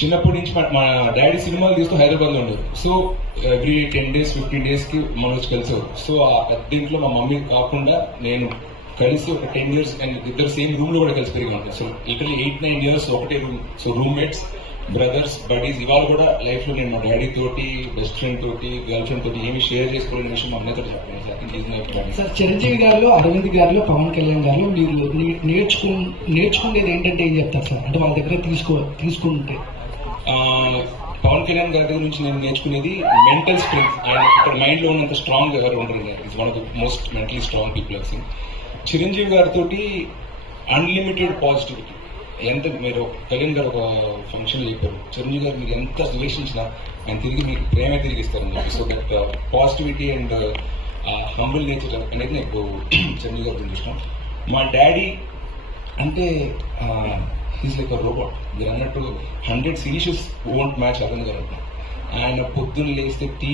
చిన్నప్పటి నుంచి మా డాడీ సినిమాలు తీస్తూ హైదరాబాద్ లో ఉండేది. సో ఎవ్రీ 10 days 15 days కి మనం వచ్చి కలిసేవారు. సో ఆ పెద్ద ఇంట్లో మా మమ్మీ కాకుండా నేను కలిసి ఒక 10 years అండ్ ఇద్దరు సేమ్ రూమ్ లో కూడా కలిసి పెరిగి ఉంటాం. సో లిటరలీ 8-9 years ఒకటే room. So roommates, brothers, buddies. ఇవాళ కూడా లైఫ్ లో నేను మా డాడీ తోటి, బెస్ట్ ఫ్రెండ్ తోటి, గర్ల్ ఫ్రెండ్ తోటి ఏమి షేర్ చేసుకోలేని విషయం మా అన్నతో చెప్పాను. సార్, చిరంజీవి గారిలో, అరవింద్ గారిలో, పవన్ కళ్యాణ్ గారిలో మీరు నేర్చుకునేది ఏంటంటే ఏం చెప్తారు సార్? అంటే వాళ్ళ దగ్గర తీసుకుంటే పవన్ కళ్యాణ్ గారి దగ్గర నుంచి నేను నేర్చుకునేది మెంటల్ స్ట్రెంగ్త్. ఆయన ఇక్కడ మైండ్ లో ఉన్నంత స్ట్రాంగ్ ఎవరు ఉండరు. It's one of the most mentally strong people I seen. Chiranjeevi గారితో అన్లిమిటెడ్ పాజిటివిటీ. ఎంత మీరు కళ్యాణ్ గారు ఒక ఫంక్షన్ చెప్పారు, చిరంజీవి గారు మీరు ఎంత ద్వేషించినా ఆయన తిరిగి మీకు ప్రేమ తిరిగి ఇస్తారని చెప్పి. So that positivity and humble nature అనేది నాకు చిరంజీవి గారు ఇష్టం. మా డాడీ అంటే ఈజ్ లైక్ అ రోబోట్. మీరు అన్నట్టు 100 seashells won't match అరవింద్ గారు అంటున్నాం. ఆయన పొద్దున్న లేస్తే టీ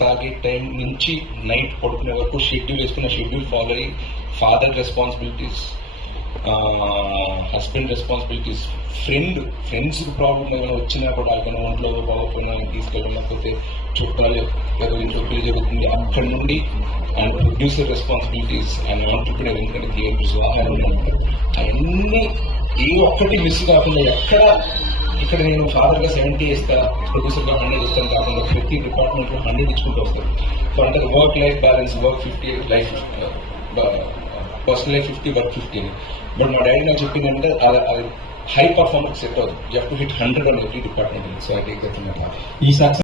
తాగే టైం నుంచి నైట్ పడుకునే వరకు షెడ్యూల్ వేసుకున్న షెడ్యూల్ ఫాలో అయ్యి father responsibilities, husband responsibilities, friends problem ఏమైనా వచ్చినా కూడా ఆయన ఒంట్లో బాగోకుండా తీసుకెళ్ళకపోతే చుట్టాలు ఏదో ఇంట్లో పెళ్లి జరుగుతుంది అక్కడి నుండి ఆయన ప్రొడ్యూసర్ రెస్పాన్సిబిలిటీస్, ఆయన ఆంటర్‌ప్రెన్యూర్ ఎందుకంటే థియేటర్స్ అవన్నీ ఏ ఒక్కటి మిస్ కాకుండా ఇక్కడ నేను ఫాదర్గా 70 ఇస్తా, ప్రొడ్యూసర్గా 100 ఇస్తాను కాకుండా ప్రతి డిపార్ట్మెంట్లో 100 ఇచ్చుకుంటూ వస్తాను. సో అంటే work life balance, work 50, life personal life 50, work 50 అని. బట్ మా డాడీ నాకు చెప్పిందంటే అది హై పర్ఫార్మెన్స్ సెట్ అవుతుంది. You have to hit 100 on every department. So I take that in my heart. ఈ సక్సెస్